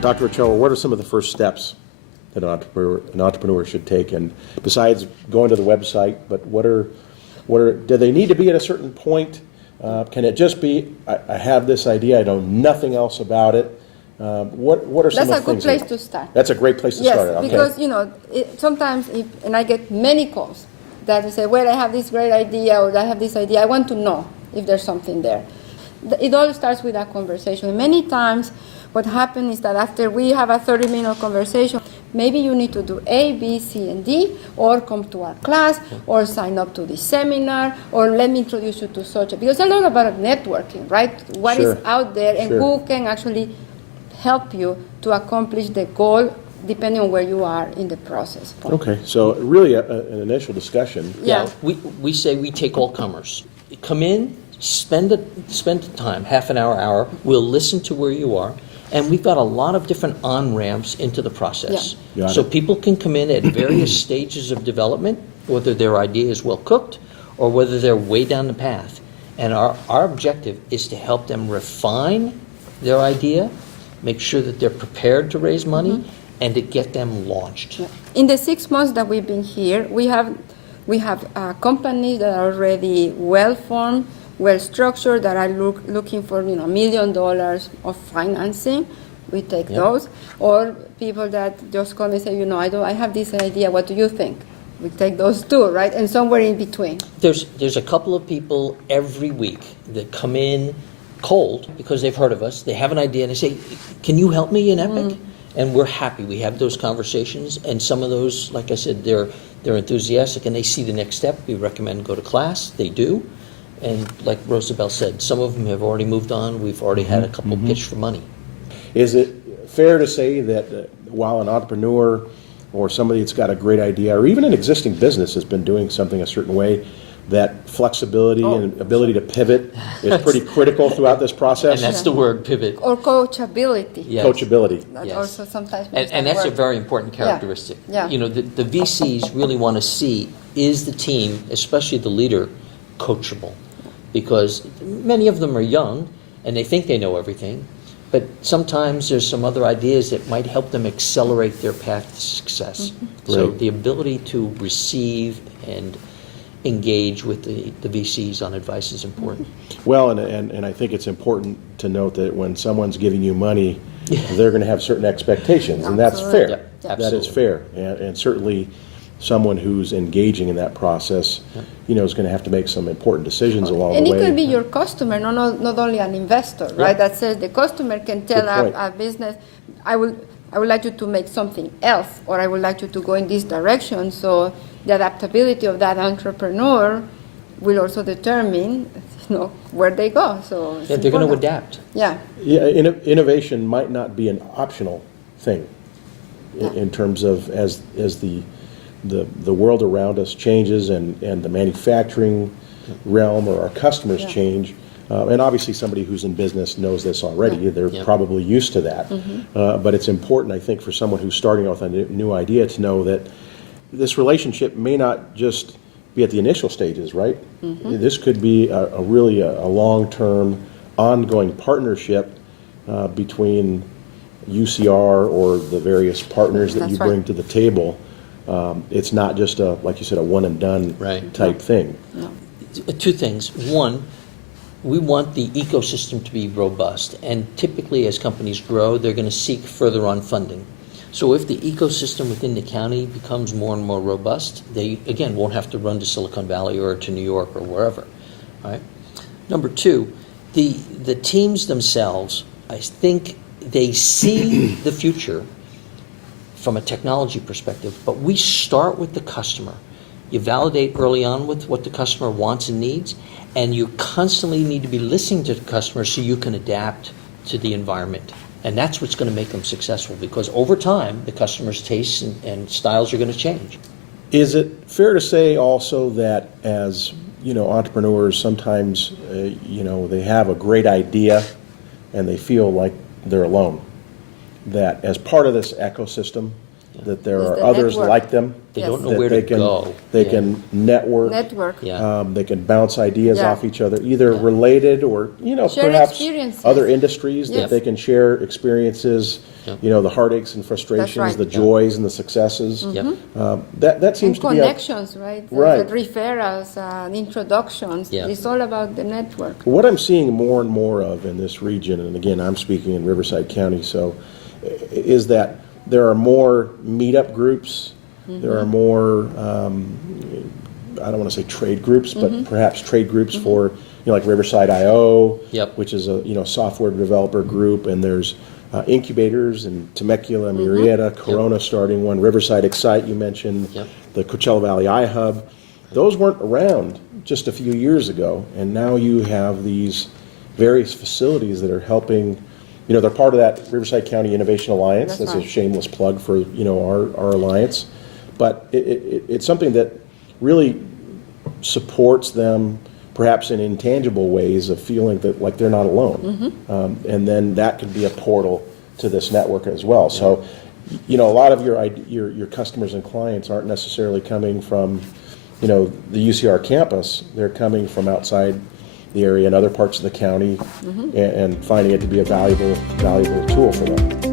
Dr. Ochoa, what are some of the first steps that an entrepreneur should take? And besides going to the website, but do they need to be at a certain point? Can it just be, I have this idea, I know nothing else about it? What are some That's of the things? That's a good place to start. That's a great place to start. Yes, Okay. because, sometimes, and I get many calls that say, well, I have this great idea, or I have this idea, I want to know if there's something there. It all starts with a conversation. Many times, what happens is that after we have a 30-minute conversation, maybe you need to do A, B, C, and D, or come to our class, or sign up to this seminar, or let me introduce you to such a, because it's a lot about networking, right? What Sure. is out there, and Sure. who can actually help you to accomplish the goal, depending on where you are in the process. Okay, so really an initial discussion. Yeah. We say we take all comers. Come in, spend the time, half an hour. We'll listen to where you are. And we've got a lot of different on-ramps into the process. Yeah. Got So it. people can come in at various stages of development, whether their idea is well cooked or whether they're way down the path. And our objective is to help them refine their idea, make sure that they're prepared to raise money, and to get them launched. Yeah. In the 6 months that we've been here, we have companies that are already well-formed, well-structured, that are looking for $1 million of financing. We take those. Or people that just come and say, I have this idea, what do you think? We take those too, right? And somewhere in between. There's a couple of people every week that come in cold because they've heard of us. They have an idea and they say, can you help me in Epic? And we're happy. We have those conversations, and some of those, like I said, they're enthusiastic and they see the next step. We recommend go to class. They do. And like Rosabelle said, some of them have already moved on. We've already had a couple pitch for money. Is it fair to say that while an entrepreneur or somebody that's got a great idea, or even an existing business has been doing something a certain way, that flexibility and ability to pivot is pretty critical throughout this process? And that's the word, pivot. Or coachability. Yes. Coachability. That Yes. also sometimes And that's a very important characteristic. Yeah. The VCs really want to see, is the team, especially the leader, coachable? Because many of them are young and they think they know everything, but sometimes there's some other ideas that might help them accelerate their path to success. So Right. the ability to receive and engage with the VCs on advice is important. Well, and I think it's important to note that when someone's giving you money, they're going to have certain expectations, and that's fair. Yeah, That is fair, and certainly someone who's engaging in that process, is going to have to make some important decisions along And the it way. could be your customer, not only an investor, right? That says the customer can tell Good point. a business, I would like you to make something else, or I would like you to go in this direction. So the adaptability of that entrepreneur will also determine, where they go. So it's Yeah, they're going to important. adapt. Yeah. Yeah, innovation might not be an optional thing in terms of as the world around us changes and the manufacturing realm or our customers change. And obviously somebody who's in business knows this already. They're probably used to that. But it's important, I think, for someone who's starting off with a new idea to know that this relationship may not just be at the initial stages, right? This could be a really long-term, ongoing partnership between UCR or the various partners that That's you right. bring to the table. It's not just like you said, a one-and-done Right. type thing. Two things. One, we want the ecosystem to be robust, and typically as companies grow, they're going to seek further on funding. So if the ecosystem within the county becomes more and more robust, they, again, won't have to run to Silicon Valley or to New York or wherever. Right? Number two, the teams themselves, I think they see the future from a technology perspective, but we start with the customer. You validate early on with what the customer wants and needs, and you constantly need to be listening to the customer so you can adapt to the environment. And that's what's going to make them successful, because over time, the customer's tastes and styles are going to change. Is it fair to say also that as, entrepreneurs sometimes, they have a great idea and they feel like they're alone? That as part of this ecosystem, that there Is are the others network. like them. They Yes. don't know that where they to can, go. They Yeah. can network. Network. Yeah. They can bounce ideas Yeah. off each other, either related or, Share perhaps experiences. other industries that Yes. they can share experiences, Yeah. the heartaches and frustrations, right. the joys and the successes. Yep. That seems And to be a, connections, right? Right. The referrals, introductions. Yeah. It's all about the network. what I'm seeing more and more of in this region, and again, I'm speaking in Riverside County, so is that there are more meetup groups. There are more, I don't want to say trade groups, but perhaps trade groups for, like Riverside IO, Yep. which is a, software developer group, and there's incubators in Temecula, Murrieta, Corona starting one, Riverside Excite you mentioned, Yep. the Coachella Valley iHub. Those weren't around just a few years ago, and now you have these various facilities that are helping. They're part of that Riverside County Innovation Alliance. That's That's a right. shameless plug for our alliance, but it's something that really supports them, perhaps in intangible ways of feeling that like they're not alone, and then that could be a portal to this network as well. So, a lot of your customers and clients aren't necessarily coming from, the UCR campus. They're coming from outside the area and other parts of the county, and finding it to be a valuable tool for them.